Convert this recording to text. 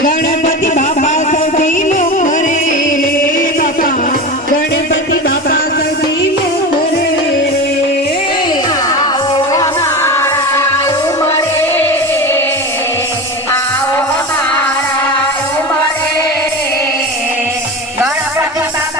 ગણપતિ બાપા સૌથી મોખરે રે બાપા ગણપતિ બાપા સૌથી મોખરે રે આવો અમારા ઉમરે આવો અમારા ઉમરે ગણપતિ બાપા